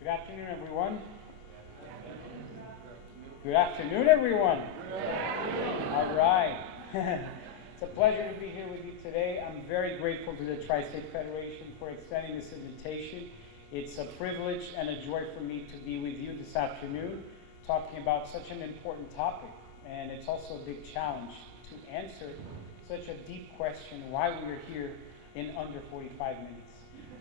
Good afternoon, everyone. Good afternoon, everyone. All right. It's a pleasure to be here with you today. I'm very grateful to the Tri-State Federation for extending this invitation. It's a privilege and a joy for me to be with you this afternoon, talking about such an important topic. And it's also a big challenge to answer such a deep question, why we are here in under 45 minutes.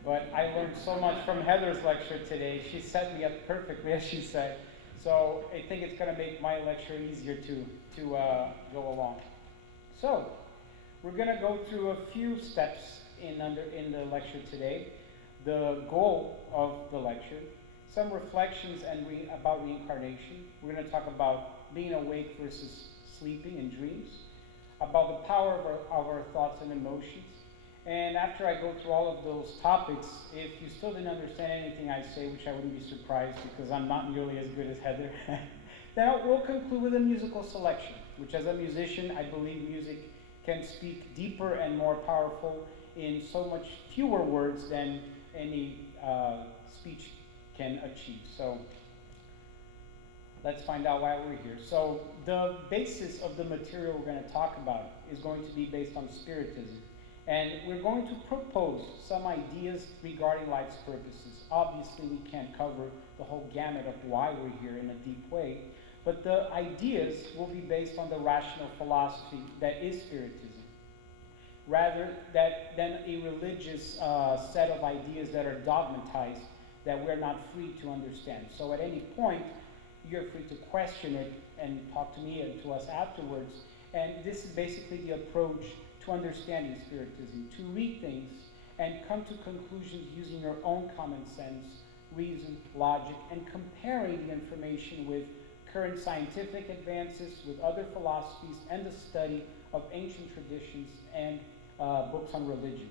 But I learned so much from Heather's lecture today. She set me up perfectly, as she said. So I think it's going to make my lecture easier to go along. So we're going to go through a few steps in the lecture today. The goal of the lecture, some reflections about reincarnation. We're going to talk about being awake versus sleeping and dreams, about the power of our thoughts and emotions. And after I go through all of those topics, if you still didn't understand anything I say, which I wouldn't be surprised because I'm not nearly as good as Heather, then we'll conclude with a musical selection, which as a musician, I believe music can speak deeper and more powerful in so much fewer words than any speech can achieve. So let's find out why we're here. So the basis of the material we're going to talk about is going to be based on Spiritism. And we're going to propose some ideas regarding life's purposes. Obviously, we can't cover the whole gamut of why we're here in a deep way, but the ideas will be based on the rational philosophy that is Spiritism, rather than a religious set of ideas that are dogmatized that we're not free to understand. So at any point, you're free to question it and talk to me and to us afterwards. And this is basically the approach to understanding Spiritism, to read things and come to conclusions using your own common sense, reason, logic, and comparing the information with current scientific advances, with other philosophies, and the study of ancient traditions and books on religion.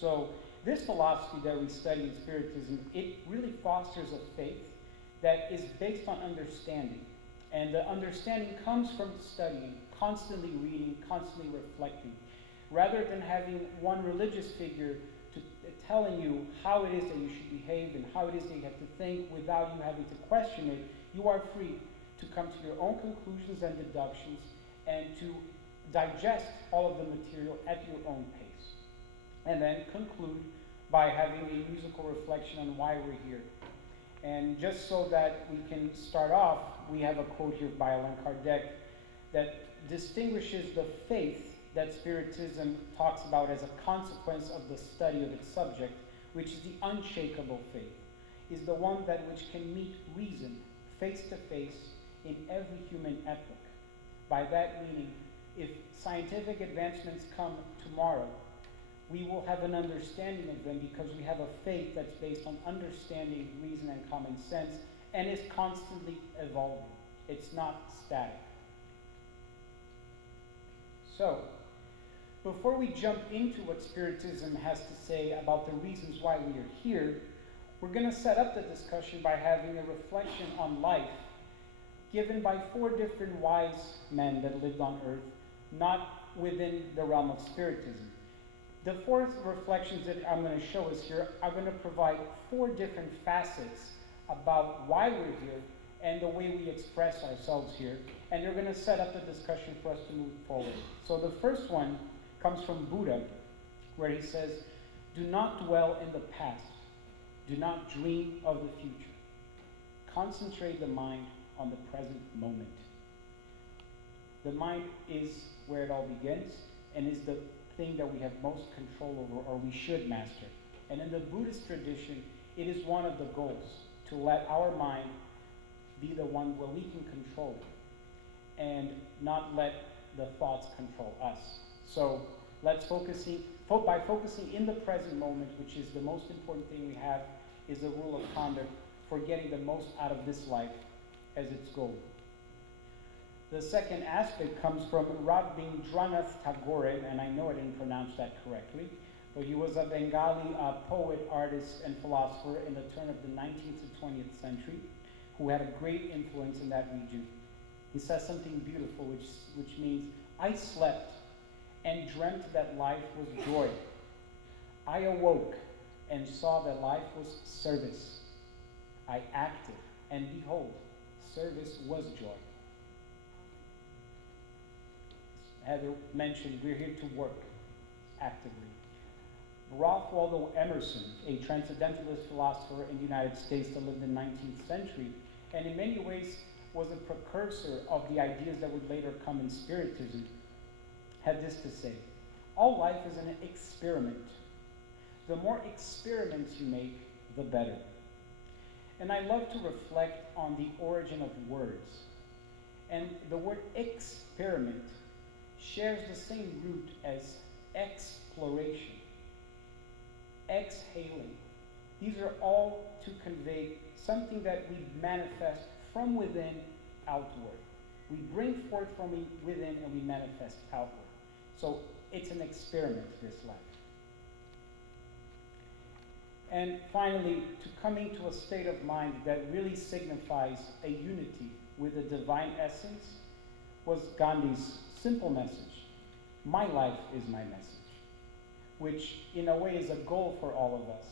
So this philosophy that we study in Spiritism, it really fosters a faith that is based on understanding. And the understanding comes from studying, constantly reading, constantly reflecting, rather than having one religious figure telling you how it is that you should behave and how it is that you have to think without you having to question it. You are free to come to your own conclusions and deductions and to digest all of the material at your own pace. And then conclude by having a musical reflection on why we're here. And just so that we can start off, we have a quote here by Allan Kardec that distinguishes the faith that Spiritism talks about as a consequence of the study of its subject, which is the unshakable faith, is the one that which can meet reason face to face in every human epoch. By that meaning, if scientific advancements come tomorrow, we will have an understanding of them because we have a faith that's based on understanding, reason, and common sense, and is constantly evolving. It's not static. So, before we jump into what Spiritism has to say about the reasons why we are here, we're going to set up the discussion by having a reflection on life given by 4 different wise men that lived on earth, not within the realm of Spiritism. The 4 reflections that I'm going to show us here are going to provide 4 different facets about why we're here and the way we express ourselves here, and they're going to set up the discussion for us to move forward. So the first one comes from Buddha, where he says, "Do not dwell in the past. Do not dream of the future. Concentrate the mind on the present moment." The mind is where it all begins and is the thing that we have most control over, or we should master. And in the Buddhist tradition, it is one of the goals to let our mind be the one where we can control it and not let the thoughts control us. So let's by focusing in the present moment, which is the most important thing we have, is the rule of conduct for getting the most out of this life as its goal. The second aspect comes from Rabindranath Tagore, and I know I didn't pronounce that correctly, but he was a Bengali poet, artist, and philosopher in the turn of the 19th to 20th century, who had a great influence in that region. He says something beautiful, which means, "I slept and dreamt that life was joy. I awoke and saw that life was service. I acted, and behold, service was joy. Heather mentioned we're here to work actively. Ralph Waldo Emerson, a transcendentalist philosopher in the United States that lived in the 19th century, and in many ways was a precursor of the ideas that would later come in Spiritism, had this to say: all life is an experiment. The more experiments you make, the better. And I love to reflect on the origin of words. And the word experiment shares the same root as exploration, exhaling. These are all to convey something that we manifest from within outward. We bring forth from within and we manifest outward. So it's an experiment, this life. And finally, to coming to a state of mind that really signifies a unity with the divine essence was Gandhi's simple message: my life is my message, which in a way is a goal for all of us,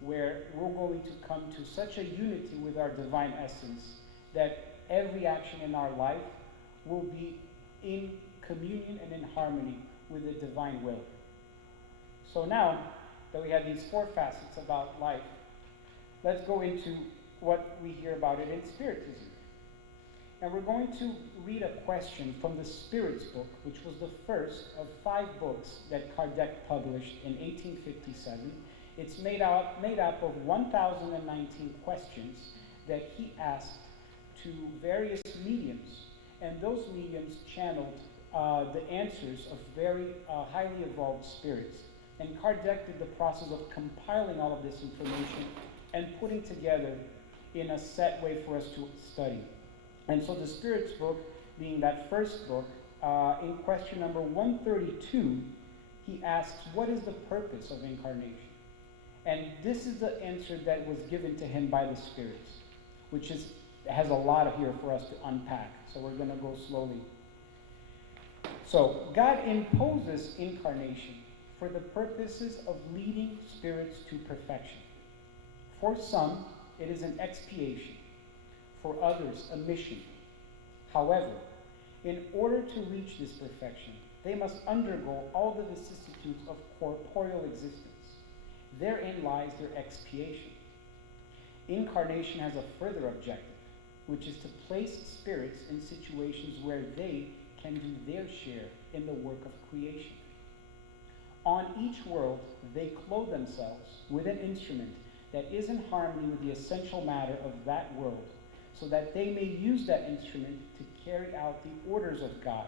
where we're going to come to such a unity with our divine essence that every action in our life will be in communion and in harmony with the divine will. So now that we have these four facets about life, let's go into what we hear about it in Spiritism. And we're going to read a question from the Spirits book, which was the first of 5 books that Kardec published in 1857. It's made up of 1,019 questions that he asked to various mediums, and those mediums channeled the answers of very highly evolved spirits. And Kardec did the process of compiling all of this information and putting together in a set way for us to study. And so the Spirits book, being that first book, in question number 132, he asks, what is the purpose of incarnation? And this is the answer that was given to him by the spirits, which has a lot here for us to unpack. So we're going to go slowly. So God imposes incarnation for the purposes of leading spirits to perfection. For some, it is an expiation. For others, a mission. However, in order to reach this perfection, they must undergo all the vicissitudes of corporeal existence. Therein lies their expiation. Incarnation has a further objective, which is to place spirits in situations where they can do their share in the work of creation. On each world, they clothe themselves with an instrument that is in harmony with the essential matter of that world, so that they may use that instrument to carry out the orders of God.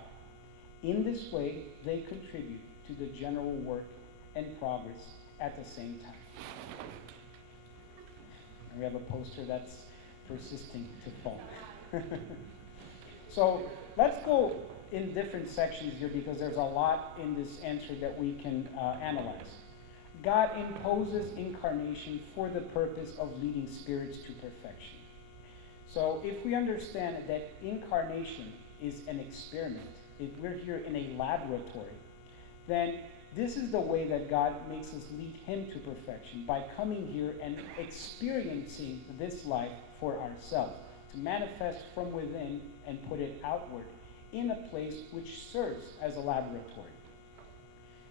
In this way, they contribute to the general work and progress at the same time. And we have a poster that's persisting to fall. So let's go in different sections here because there's a lot in this answer that we can analyze. God imposes incarnation for the purpose of leading spirits to perfection. So if we understand that incarnation is an experiment, if we're here in a laboratory, then this is the way that God makes us lead him to perfection, by coming here and experiencing this life for ourselves, to manifest from within and put it outward in a place which serves as a laboratory.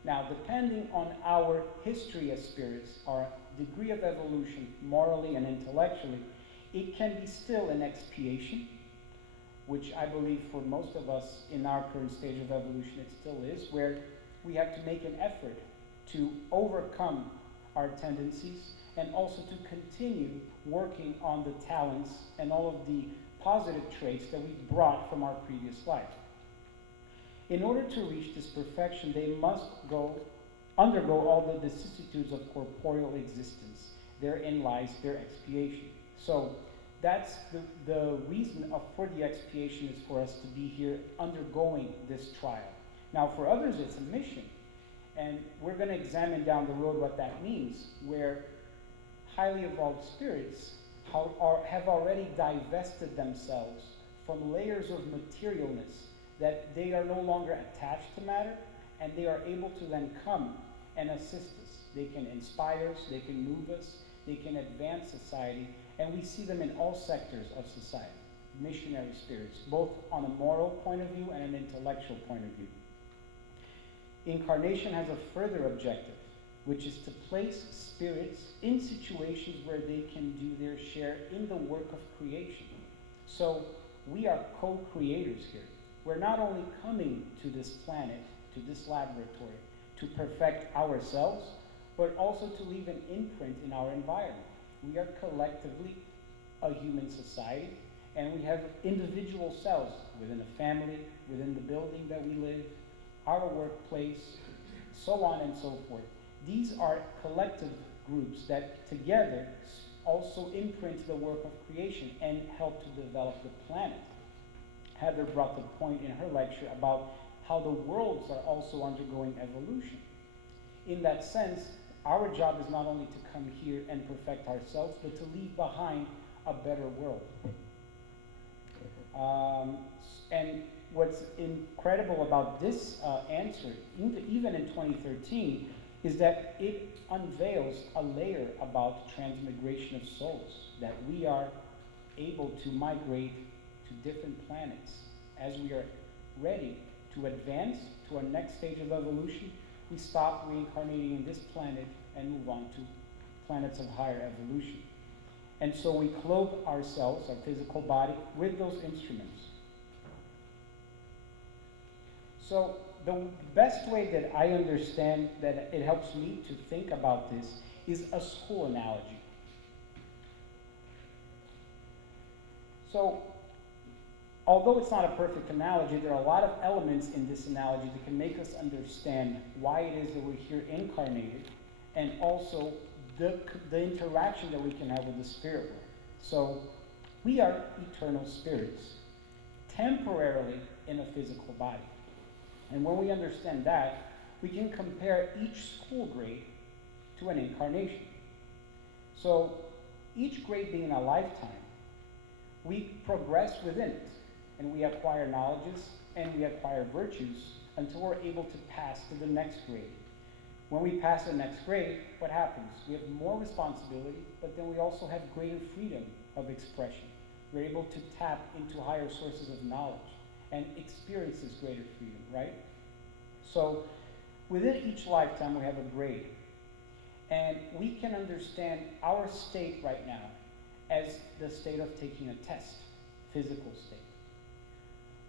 Now, depending on our history as spirits, our degree of evolution, morally and intellectually, it can be still an expiation, which I believe for most of us in our current stage of evolution it still is, where we have to make an effort to overcome our tendencies and also to continue working on the talents and all of the positive traits that we've brought from our previous life. In order to reach this perfection, they must undergo all the vicissitudes of corporeal existence. Therein lies their expiation. So that's the reason for the expiation is for us to be here undergoing this trial. Now for others it's a mission, and we're going to examine down the road what that means, where highly evolved spirits have already divested themselves from layers of materialness, that they are no longer attached to matter, and they are able to then come and assist us. They can inspire us, they can move us, they can advance society, and we see them in all sectors of society. Missionary spirits, both on a moral point of view and an intellectual point of view. Incarnation has a further objective, which is to place spirits in situations where they can do their share in the work of creation. So we are co-creators here. We're not only coming to this planet, to this laboratory, to perfect ourselves, but also to leave an imprint in our environment. We are collectively a human society, and we have individual selves within a family, within the building that we live, our workplace, so on and so forth. These are collective groups that together also imprint the work of creation and help to develop the planet. Heather brought the point in her lecture about how the worlds are also undergoing evolution. In that sense, our job is not only to come here and perfect ourselves, but to leave behind a better world. And what's incredible about this answer, even in 2013, is that it unveils a layer about transmigration of souls, that we are able to migrate to different planets. As we are ready to advance to our next stage of evolution, we stop reincarnating in this planet and move on to planets of higher evolution. And so we clothe ourselves, our physical body, with those instruments. So the best way that I understand that it helps me to think about this is a school analogy. So, although it's not a perfect analogy, there are a lot of elements in this analogy that can make us understand why it is that we're here incarnated, and also the interaction that we can have with the spirit world. So, we are eternal spirits, temporarily in a physical body. And when we understand that, we can compare each school grade to an incarnation. So, each grade being a lifetime, we progress within it, and we acquire knowledges and we acquire virtues until we're able to pass to the next grade. When we pass the next grade, what happens? We have more responsibility, but then we also have greater freedom of expression. We're able to tap into higher sources of knowledge and experience this greater freedom, right? So within each lifetime, we have a grade. And we can understand our state right now as the state of taking a test, physical state.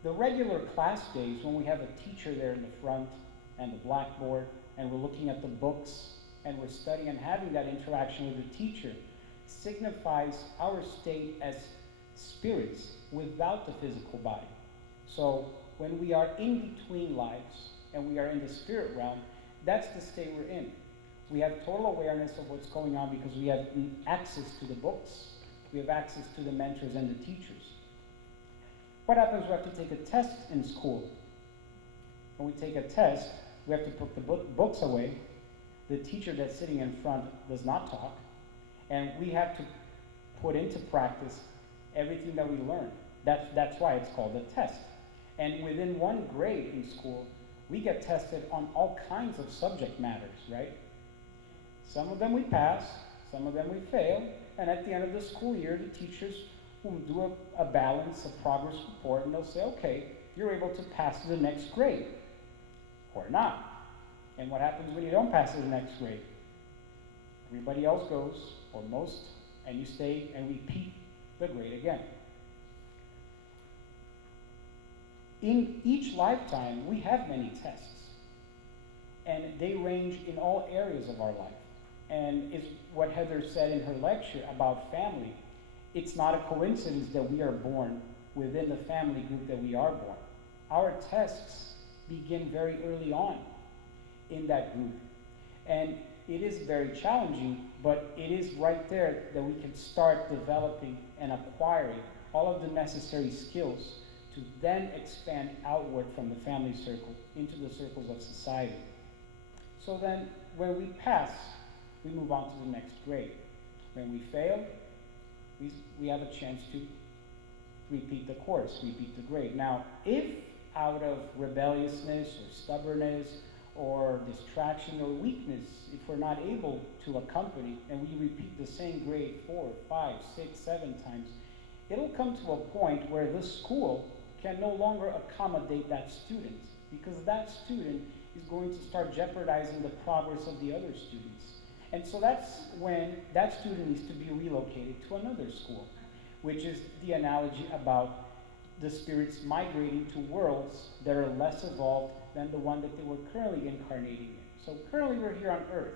The regular class days, when we have a teacher there in the front and the blackboard, and we're looking at the books, and we're studying and having that interaction with the teacher, signifies our state as spirits without the physical body. So when we are in between lives, and we are in the spirit realm, that's the state we're in. We have total awareness of what's going on because we have access to the books, we have access to the mentors and the teachers. What happens? We have to take a test in school. When we take a test, we have to put the books away. The teacher that's sitting in front does not talk. And we have to put into practice everything that we learn. That's why it's called a test. And within one grade in school, we get tested on all kinds of subject matters, right? Some of them we pass, some of them we fail, and at the end of the school year, the teachers will do a balance, a progress report, and they'll say, okay, you're able to pass to the next grade, or not. And what happens when you don't pass to the next grade? Everybody else goes, or most, and you stay and repeat the grade again. In each lifetime, we have many tests, and they range in all areas of our life. And it's what Heather said in her lecture about family. It's not a coincidence that we are born within the family group that we are born. Our tests begin very early on in that group. And it is very challenging, but it is right there that we can start developing and acquiring all of the necessary skills to then expand outward from the family circle into the circles of society. So then, when we pass, we move on to the next grade. When we fail, we have a chance to repeat the course, repeat the grade. Now, if out of rebelliousness or stubbornness or distraction or weakness, if we're not able to accompany and we repeat the same grade 4, 5, 6, 7 times, it'll come to a point where the school can no longer accommodate that student, because that student is going to start jeopardizing the progress of the other students. And so that's when that student needs to be relocated to another school, which is the analogy about the spirits migrating to worlds that are less evolved than the one that they were currently incarnating in. So currently we're here on Earth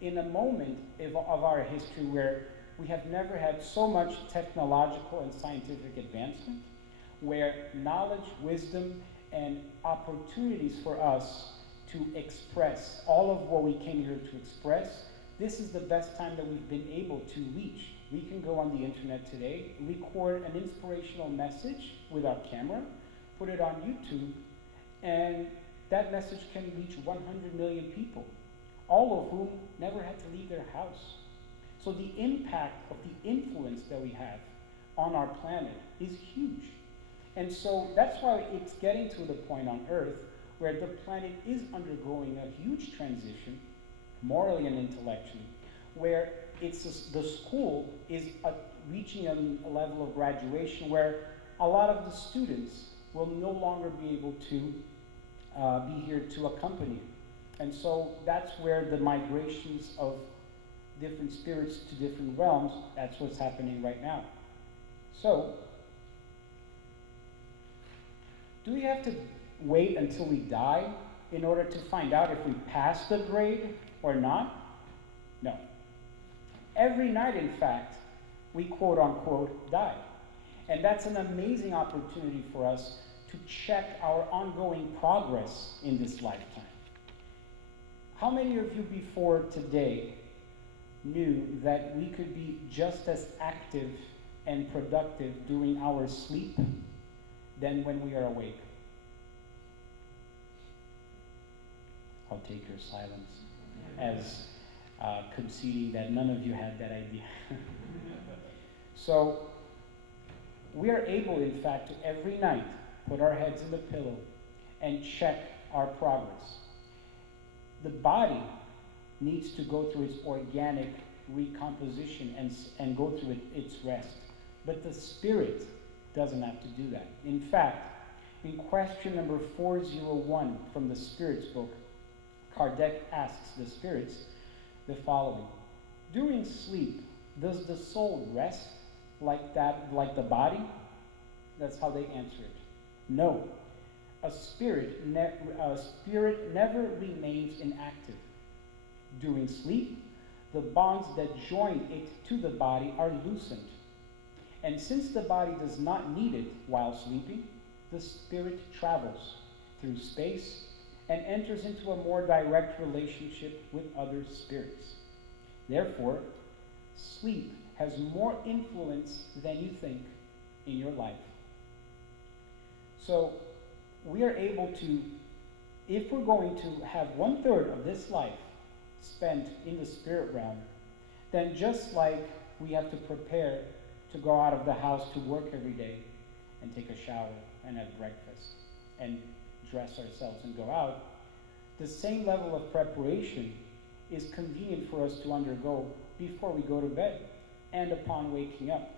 in a moment of our history where we have never had so much technological and scientific advancement, where knowledge, wisdom, and opportunities for us to express all of what we came here to express, this is the best time that we've been able to reach. We can go on the internet today, record an inspirational message with our camera, put it on YouTube, and that message can reach 100 million people, all of whom never had to leave their house. So the impact of the influence that we have on our planet is huge. And so that's why it's getting to the point on Earth where the planet is undergoing a huge transition, morally and intellectually, where the school is reaching a level of graduation where a lot of the students will no longer be able to be here to accompany. And so that's where the migrations of different spirits to different realms, that's what's happening right now. So, do we have to wait until we die in order to find out if we passed the grade or not? No. Every night, in fact, we quote unquote die. And that's an amazing opportunity for us to check our ongoing progress in this lifetime. How many of you before today knew that we could be just as active and productive during our sleep than when we are awake? I'll take your silence as conceding that none of you had that idea. So we are able, in fact, to every night put our heads in the pillow and check our progress. The body needs to go through its organic recomposition and go through its rest. But the spirit doesn't have to do that. In fact, in question number 401 from the Spirits book, Kardec asks the spirits the following: during sleep, does the soul rest like the body? That's how they answer it. No. A spirit never remains inactive. During sleep, the bonds that join it to the body are loosened. And since the body does not need it while sleeping, the spirit travels through space and enters into a more direct relationship with other spirits. Therefore, sleep has more influence than you think in your life. So, we are able to, if we're going to have 1/3 of this life spent in the spirit realm, then just like we have to prepare to go out of the house to work every day and take a shower and have breakfast and dress ourselves and go out, the same level of preparation is convenient for us to undergo before we go to bed and upon waking up,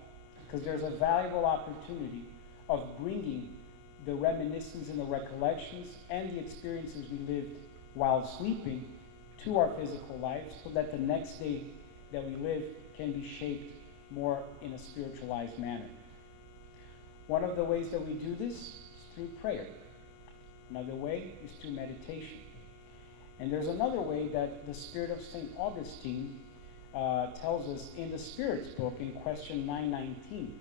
because there's a valuable opportunity of bringing the reminiscence and the recollections and the experiences we lived while sleeping to our physical life, so that the next day that we live can be shaped more in a spiritualized manner. One of the ways that we do this is through prayer. Another way is through meditation. And there's another way that the spirit of St. Augustine tells us in the Spirits book in question 919,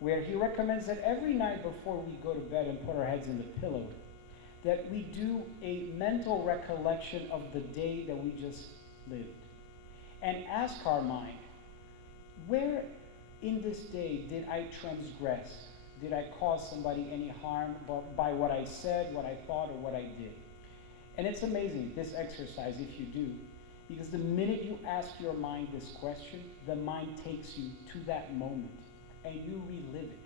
where he recommends that every night before we go to bed and put our heads in the pillow, that we do a mental recollection of the day that we just lived, and ask our mind, where in this day did I transgress? Did I cause somebody any harm by what I said, what I thought, or what I did? And it's amazing, this exercise, if you do, because the minute you ask your mind this question, the mind takes you to that moment, and you relive it.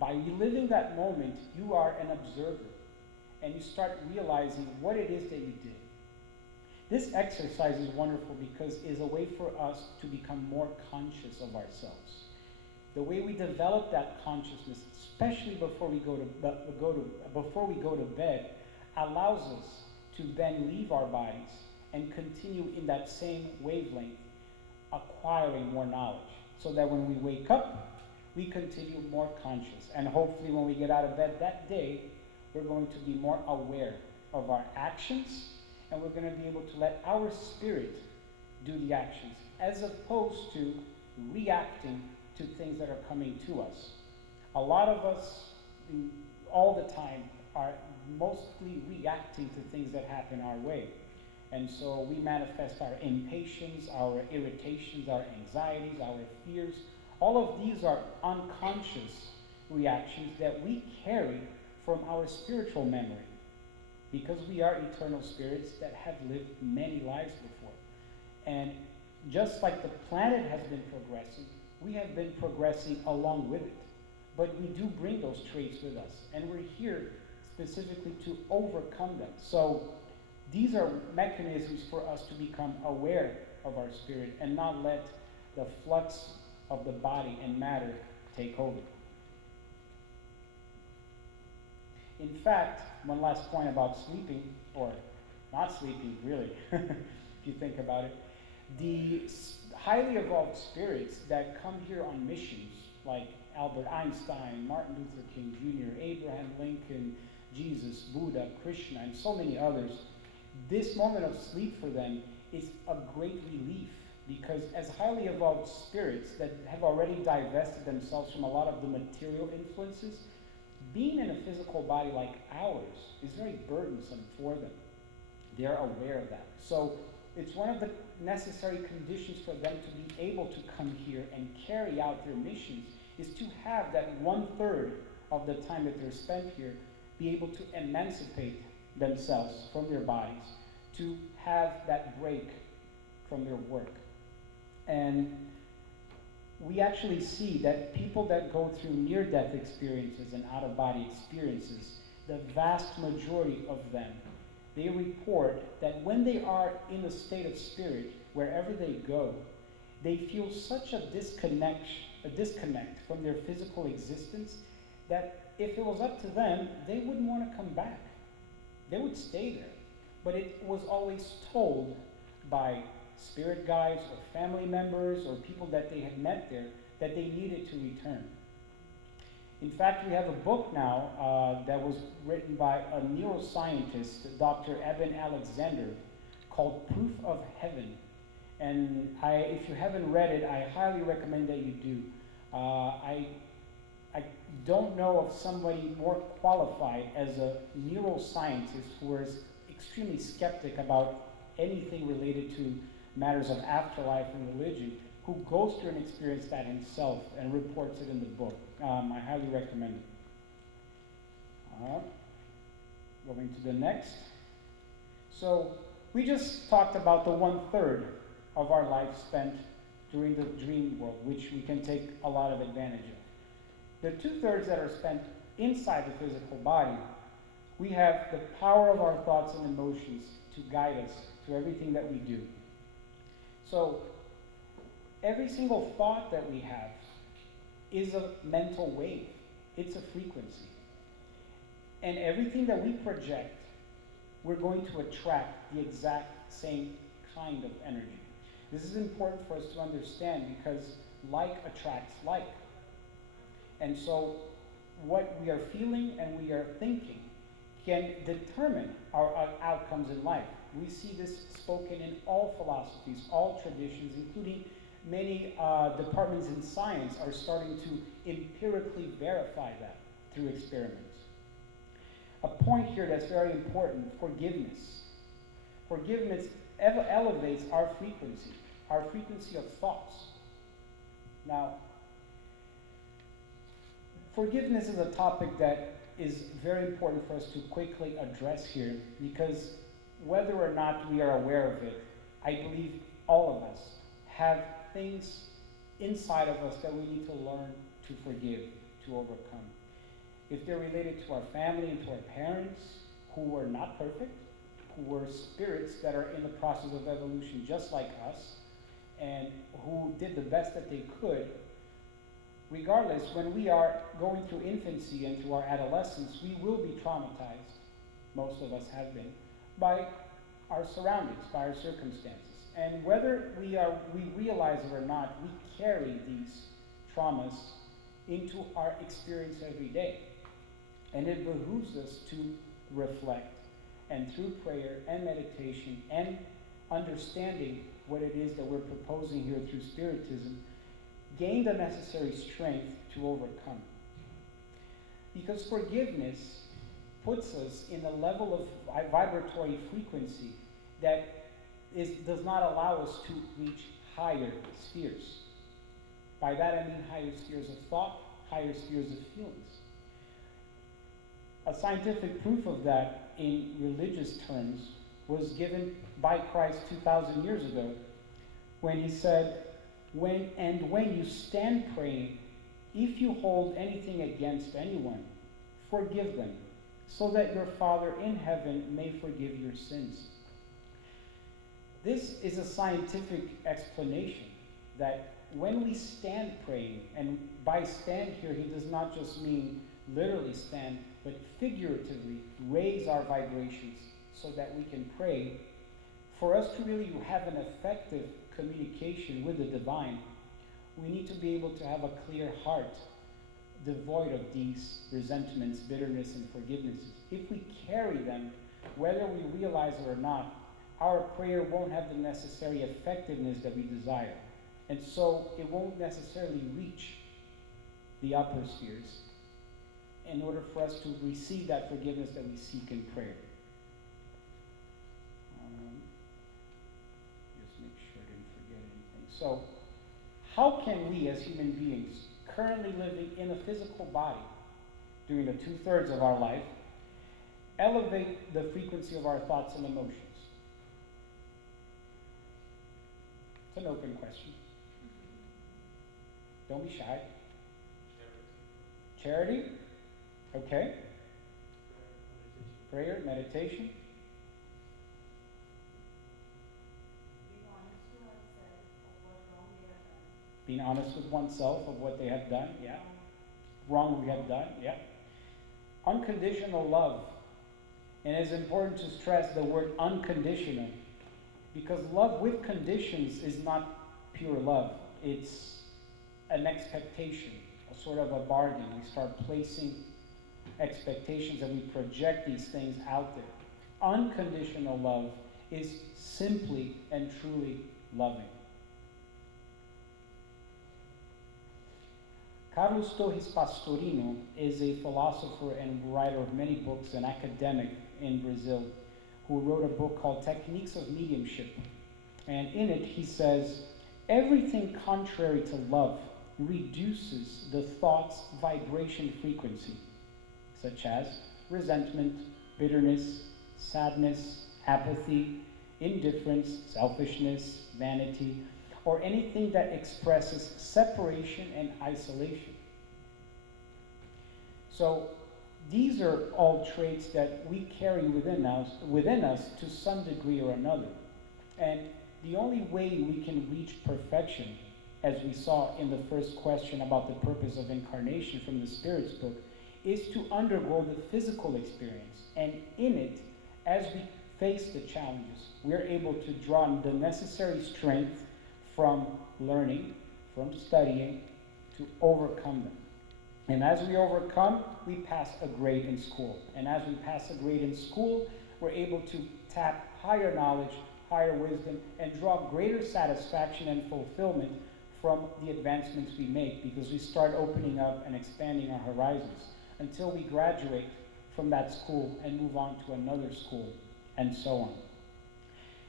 By reliving that moment, you are an observer. and you start realizing what it is that you did. This exercise is wonderful because it is a way for us to become more conscious of ourselves. The way we develop that consciousness, especially before we go to bed, allows us to then leave our bodies and continue in that same wavelength, acquiring more knowledge, so that when we wake up, we continue more conscious. And hopefully when we get out of bed that day, we're going to be more aware of our actions, and we're going to be able to let our spirit do the actions, as opposed to reacting to things that are coming to us. A lot of us, all the time, are mostly reacting to things that happen our way. And so we manifest our impatience, our irritations, our anxieties, our fears. All of these are unconscious reactions that we carry from our spiritual memory, because we are eternal spirits that have lived many lives before. And just like the planet has been progressing, we have been progressing along with it. But we do bring those traits with us, and we're here specifically to overcome them. So these are mechanisms for us to become aware of our spirit and not let the flux of the body and matter take over. In fact, one last point about sleeping, or not sleeping really, if you think about it, the highly evolved spirits that come here on missions, like Albert Einstein, Martin Luther King Jr., Abraham Lincoln, Jesus, Buddha, Krishna, and so many others, this moment of sleep for them is a great relief, because as highly evolved spirits that have already divested themselves from a lot of the material influences, being in a physical body like ours is very burdensome for them. They're aware of that. So it's one of the necessary conditions for them to be able to come here and carry out their missions, is to have that 1/3 of the time that they're spent here be able to emancipate themselves from their bodies, to have that break from their work. And we actually see that people that go through near-death experiences and out-of-body experiences, the vast majority of them, they report that when they are in a state of spirit, wherever they go, they feel such a disconnect from their physical existence that if it was up to them, they wouldn't want to come back. They would stay there. But it was always told by spirit guides or family members or people that they had met there that they needed to return. In fact, we have a book now that was written by a neuroscientist, Dr. Eben Alexander, called Proof of Heaven. And if you haven't read it, I highly recommend that you do. I don't know of somebody more qualified as a neuroscientist who is extremely skeptic about anything related to matters of afterlife and religion, who goes through and experiences that himself and reports it in the book. I highly recommend it. Going to the next. So we just talked about the 1/3 of our life spent during the dream world, which we can take a lot of advantage of. The 2/3 that are spent inside the physical body, we have the power of our thoughts and emotions to guide us to everything that we do. So every single thought that we have is a mental wave. It's a frequency. And everything that we project, we're going to attract the exact same kind of energy. This is important for us to understand, because like attracts like. And so what we are feeling and we are thinking can determine our outcomes in life. We see this spoken in all philosophies, all traditions, including many departments in science are starting to empirically verify that through experiments. A point here that's very important: forgiveness. Forgiveness elevates our frequency of thoughts. Now, forgiveness is a topic that is very important for us to quickly address here, because whether or not we are aware of it, I believe all of us have things inside of us that we need to learn to forgive, to overcome. If they're related to our family and to our parents, who were not perfect, who were spirits that are in the process of evolution just like us, and who did the best that they could. Regardless, when we are going through infancy and through our adolescence, we will be traumatized, most of us have been, by our surroundings, by our circumstances. And whether we realize it or not, we carry these traumas into our experience every day. And it behooves us to reflect, and through prayer and meditation and understanding what it is that we're proposing here through Spiritism, gain the necessary strength to overcome. Because forgiveness puts us in a level of vibratory frequency that does not allow us to reach higher spheres. By that I mean higher spheres of thought, higher spheres of feelings. A scientific proof of that in religious terms was given by Christ 2,000 years ago when he said, when you stand praying, if you hold anything against anyone, forgive them, so that your Father in heaven may forgive your sins. This is a scientific explanation that when we stand praying, and by stand here he does not just mean literally stand, but figuratively raise our vibrations so that we can pray. For us to really have an effective communication with the divine, we need to be able to have a clear heart, devoid of these resentments, bitterness, and forgivenesses. If we carry them, whether we realize it or not, our prayer won't have the necessary effectiveness that we desire. And so it won't necessarily reach the upper spheres in order for us to receive that forgiveness that we seek in prayer. Just make sure I didn't forget anything. So, how can we as human beings, currently living in a physical body during the 2/3 of our life, elevate the frequency of our thoughts and emotions? It's an open question. Don't be shy. Charity? Okay. Prayer, meditation. Being honest with oneself of what they have done, yeah. Wrong we have done, yeah. Unconditional love. And it's important to stress the word unconditional, because love with conditions is not pure love. It's an expectation, a sort of a bargain. We start placing expectations and we project these things out there. Unconditional love is simply and truly loving. Carlos Torres Pastorino is a philosopher and writer of many books, an academic in Brazil, who wrote a book called Techniques of Mediumship. And in it he says, everything contrary to love reduces the thought's vibration frequency, such as resentment, bitterness, sadness, apathy, indifference, selfishness, vanity, or anything that expresses separation and isolation. So these are all traits that we carry within us to some degree or another. And the only way we can reach perfection, as we saw in the first question about the purpose of incarnation from the Spirit's book, is to undergo the physical experience. And in it, as we face the challenges, we're able to draw the necessary strength from learning, from studying, to overcome them. And as we overcome, we pass a grade in school. And as we pass a grade in school, we're able to tap higher knowledge, higher wisdom, and draw greater satisfaction and fulfillment from the advancements we make, because we start opening up and expanding our horizons until we graduate from that school and move on to another school, and so on.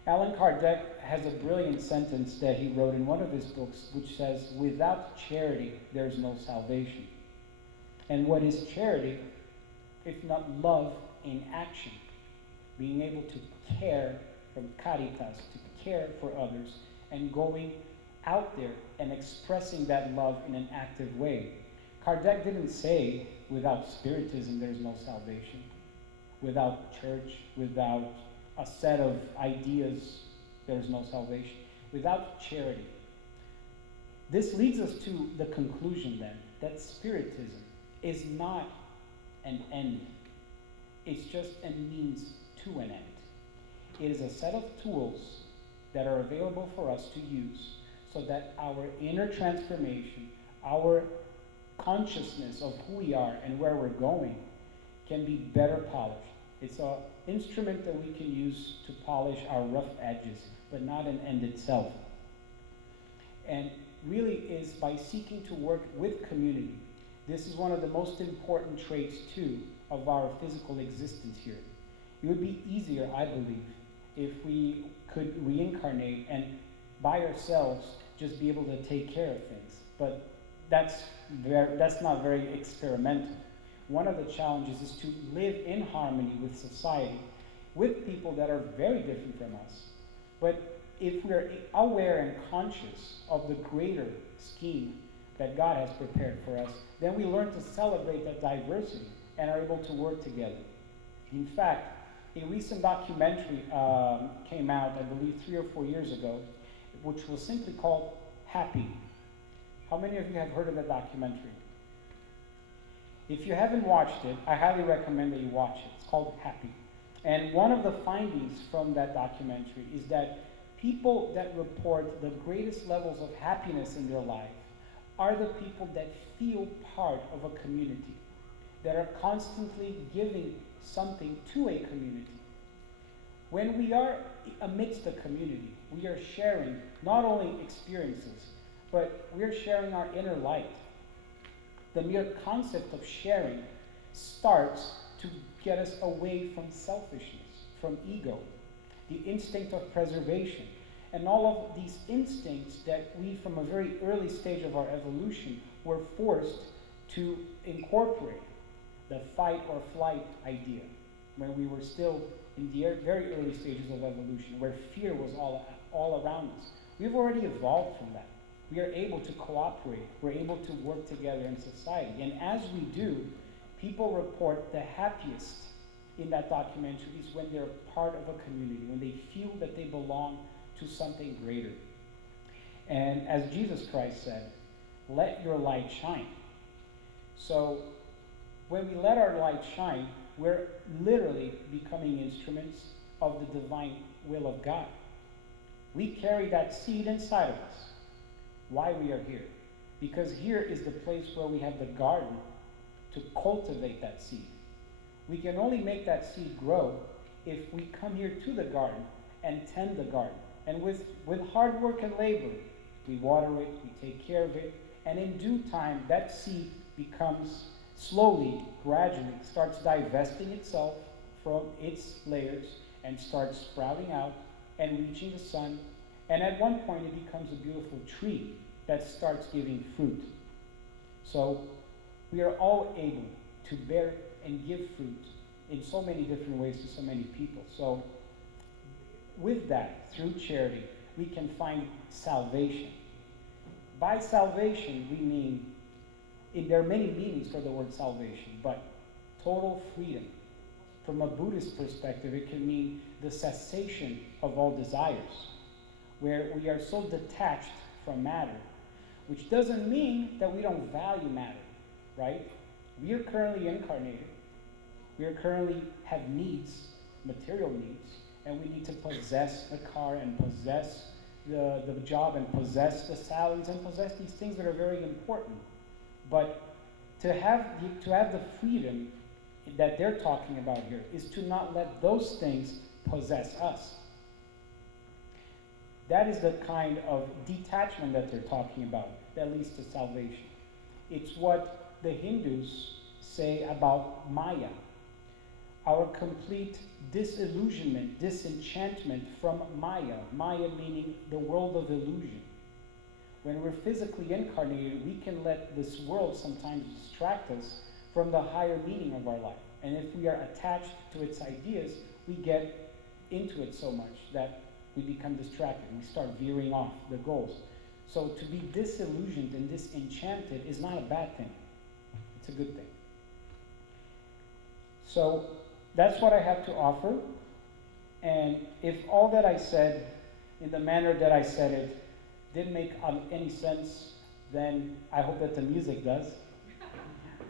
Allan Kardec has a brilliant sentence that he wrote in one of his books, which says, without charity, there's no salvation. And what is charity, if not love in action? Being able to care, from caritas, to care for others, and going out there and expressing that love in an active way. Kardec didn't say, without Spiritism, there's no salvation. Without church, without a set of ideas, there's no salvation. Without charity. This leads us to the conclusion then that Spiritism is not an end. It's just a means to an end. It is a set of tools that are available for us to use so that our inner transformation, our consciousness of who we are and where we're going can be better polished. It's an instrument that we can use to polish our rough edges, but not an end itself. And really is by seeking to work with community. This is one of the most important traits, too, of our physical existence here. It would be easier, I believe, if we could reincarnate and by ourselves just be able to take care of things. But that's not very experimental. One of the challenges is to live in harmony with society, with people that are very different from us. But if we're aware and conscious of the greater scheme that God has prepared for us, then we learn to celebrate that diversity and are able to work together. In fact, a recent documentary came out, I believe 3 or 4 years ago, which was simply called Happy. How many of you have heard of that documentary? If you haven't watched it, I highly recommend that you watch it. It's called Happy. And one of the findings from that documentary is that people that report the greatest levels of happiness in their life are the people that feel part of a community, that are constantly giving something to a community. When we are amidst a community, we are sharing not only experiences, but we're sharing our inner light. The mere concept of sharing starts to get us away from selfishness, from ego, the instinct of preservation, and all of these instincts that we, from a very early stage of our evolution, were forced to incorporate. The fight or flight idea, when we were still in the very early stages of evolution, where fear was all around us. We've already evolved from that. We are able to cooperate. We're able to work together in society. And as we do, people report the happiest in that documentary is when they're part of a community, when they feel that they belong to something greater. And as Jesus Christ said, let your light shine. So when we let our light shine, we're literally becoming instruments of the divine will of God. We carry that seed inside of us. Why we are here? Because here is the place where we have the garden to cultivate that seed. We can only make that seed grow if we come here to the garden and tend the garden. And with hard work and labor, we water it, we take care of it, and in due time, that seed becomes slowly, gradually, starts divesting itself from its layers and starts sprouting out and reaching the sun. And at one point, it becomes a beautiful tree that starts giving fruit. So we are all able to bear and give fruit in so many different ways to so many people. So with that, through charity, we can find salvation. By salvation, we mean, there are many meanings for the word salvation, but total freedom. From a Buddhist perspective, it can mean the cessation of all desires, where we are so detached from matter, which doesn't mean that we don't value matter, right? We are currently incarnated. We are currently have needs, material needs, and we need to possess a car and possess the job and possess the salaries and possess these things that are very important. But to have the freedom that they're talking about here is to not let those things possess us. That is the kind of detachment that they're talking about that leads to salvation. It's what the Hindus say about Maya, our complete disillusionment, disenchantment from Maya, Maya meaning the world of illusion. When we're physically incarnated, we can let this world sometimes distract us from the higher meaning of our life. And if we are attached to its ideas, we get into it so much that we become distracted. We start veering off the goals. So to be disillusioned and disenchanted is not a bad thing. It's a good thing. So that's what I have to offer. And if all that I said, in the manner that I said it, didn't make any sense, then I hope that the music does.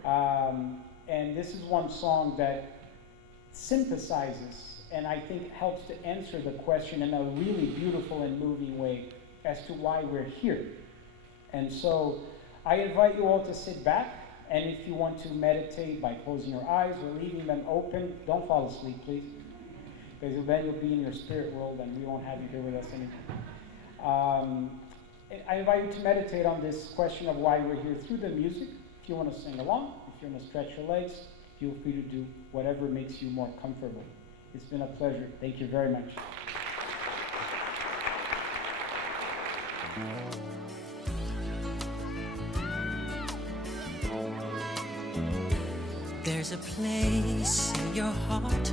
And this is one song that synthesizes and I think helps to answer the question in a really beautiful and moving way as to why we're here. And so I invite you all to sit back, and if you want to meditate by closing your eyes or leaving them open, don't fall asleep, please, because then you'll be in your spirit world and we won't have you here with us anymore. I invite you to meditate on this question of why we're here through the music. If you want to sing along, if you want to stretch your legs, feel free to do whatever makes you more comfortable. It's been a pleasure. Thank you very much. There's a place in your heart